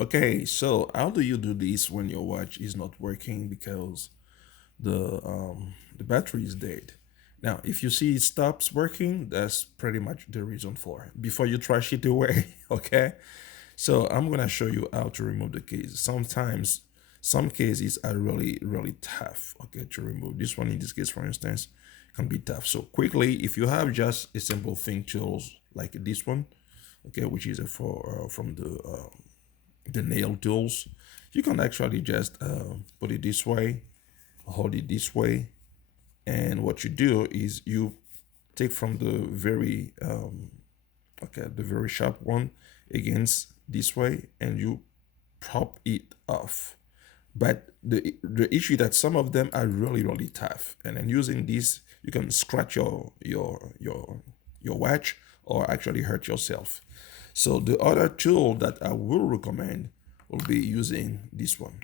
Okay, so how do you do this when your watch is not working because the battery is dead? Now, if you see it stops working, that's pretty much the reason for it. Before you trash it away, okay? So I'm gonna show you how to remove the case. Sometimes some cases are really tough, okay, to remove. This one in this case, for instance, can be tough. So quickly, if you have just a simple thing tools like this one, okay, which is a for from the nail tools, you can actually just put it this way, hold it this way, and what you do is you take from the very okay, the very sharp one against this way, and you prop it off. But the issue that some of them are really tough, and then using this you can scratch your watch or actually hurt yourself. So the other tool that I will recommend will be using this one.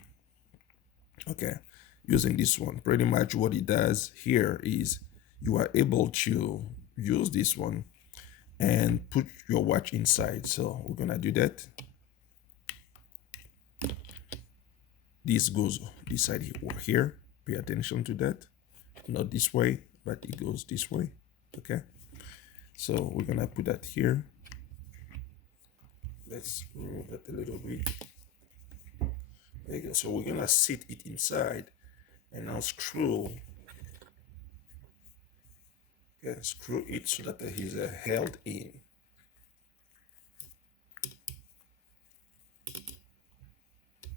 Okay, using this one, pretty much what it does here is you are able to use this one and put your watch inside. So we're gonna do that. This goes this side here. Pay attention to that. Not this way, but it goes this way. Okay. So we're gonna put that here. Let's remove that a little bit. There you go. So we're gonna sit it inside and now screw. Okay, screw it so that it is held in.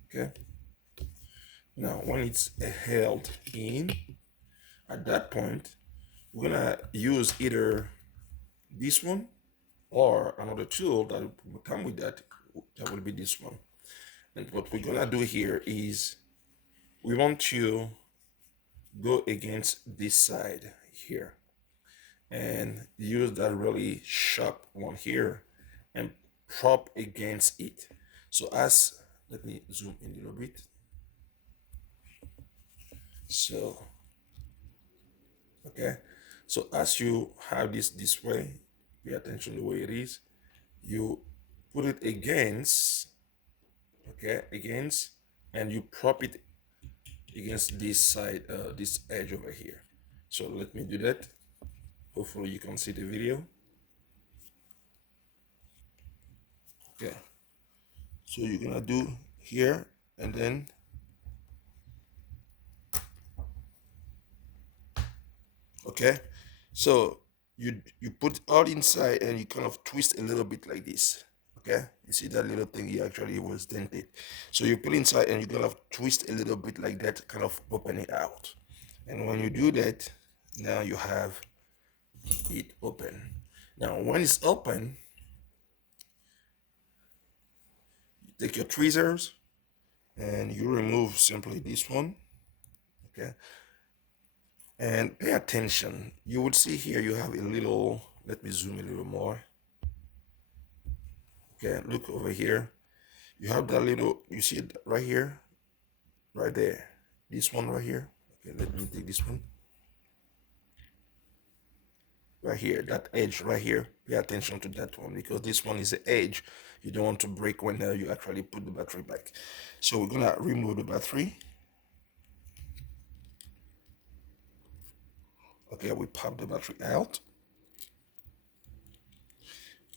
Okay. Now when it's held in, at that point, we're gonna use either this one or another tool that will come with that. That will be this one. And what we're gonna do here is we want to go against this side here and use that really sharp one here and prop against it. So as let me zoom in a little bit. So okay, so as you have this way, pay attention the way it is. You put it against, okay, against, and you prop it against this side, this edge over here. So let me do that. Hopefully you can see the video. Okay, so you're gonna do here, and then okay, so you put all inside and you kind of twist a little bit like this. Okay, you see that little thing here actually was dented. So you put inside and you kind of twist a little bit like that, kind of open it out. And when you do that, now you have it open. Now when it's open, you take your tweezers and you remove simply this one. Okay, and pay attention. You would see here you have a little, let me zoom a little more. Okay, look over here. You have that little, you see it right here, right there. This one right here. Okay, let me take this one. Right here, that edge right here. Pay attention to that one because this one is the edge. You don't want to break when you actually put the battery back. So we're gonna remove the battery. Okay, we pop the battery out.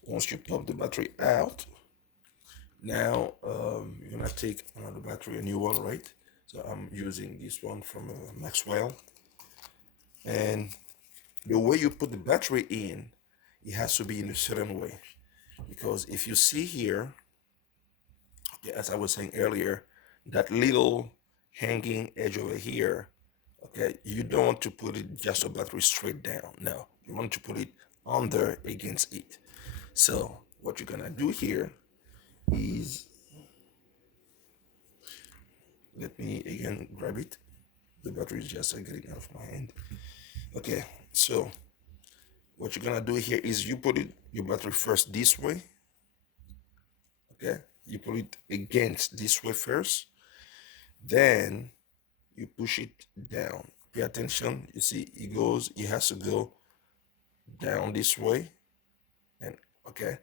Once you pop the battery out, now you're gonna take another battery, a new one, right? So I'm using this one from Maxwell. And the way you put the battery in, it has to be in a certain way. Because if you see here, okay, as I was saying earlier, that little hanging edge over here, okay, you don't want to put it just a battery straight down. No, you want to put it under against it. So what you're gonna do here is, let me again grab it. The battery is just getting out of my hand. Okay, so what you're gonna do here is you put it your battery first this way. Okay, you put it against this way first, then you push it down. Pay attention. You see, it has to go down this way, and okay.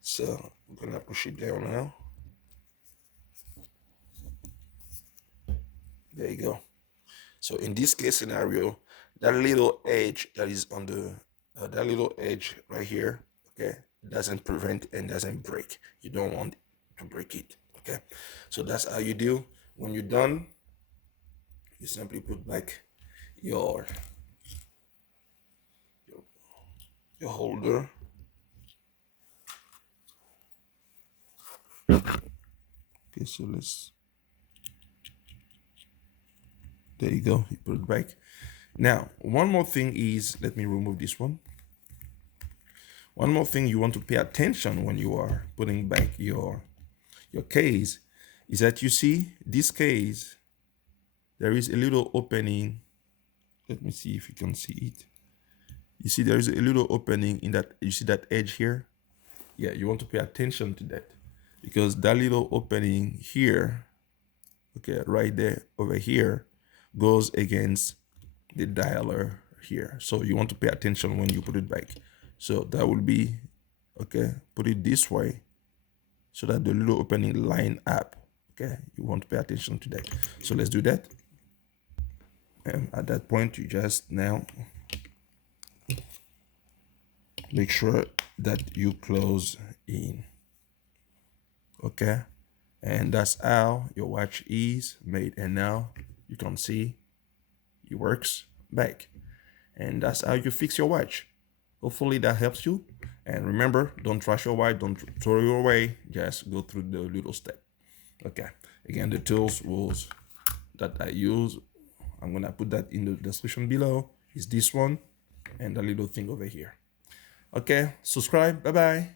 So we're gonna push it down now. There you go. So in this case scenario, that little edge that is on the that little edge right here, okay, doesn't prevent and doesn't break. You don't want to break it. Okay, so that's how you do. When you're done, you simply put back your your, your holder. Okay, so let's, there you go, you put it back. Now one more thing is, let me remove this one. One more thing you want to pay attention when you are putting back your case is that you see this case, there is a little opening. Let me see if you can see it. You see there is a little opening in that, you see that edge here? Yeah, you want to pay attention to that, because that little opening here, okay, right there over here, goes against the dialer here. So you want to pay attention when you put it back. So that will be, okay, put it this way so that the little opening line up. Okay, you want to pay attention to that. So let's do that. And at that point, you just now make sure that you close in. Okay, and that's how your watch is made. And now you can see it works back. And that's how you fix your watch. Hopefully that helps you. And remember, don't trash your watch, don't throw it away, just go through the little step. Okay, again, the tools that I use, I'm gonna put that in the description below, is this one and the little thing over here. Okay, subscribe, bye bye.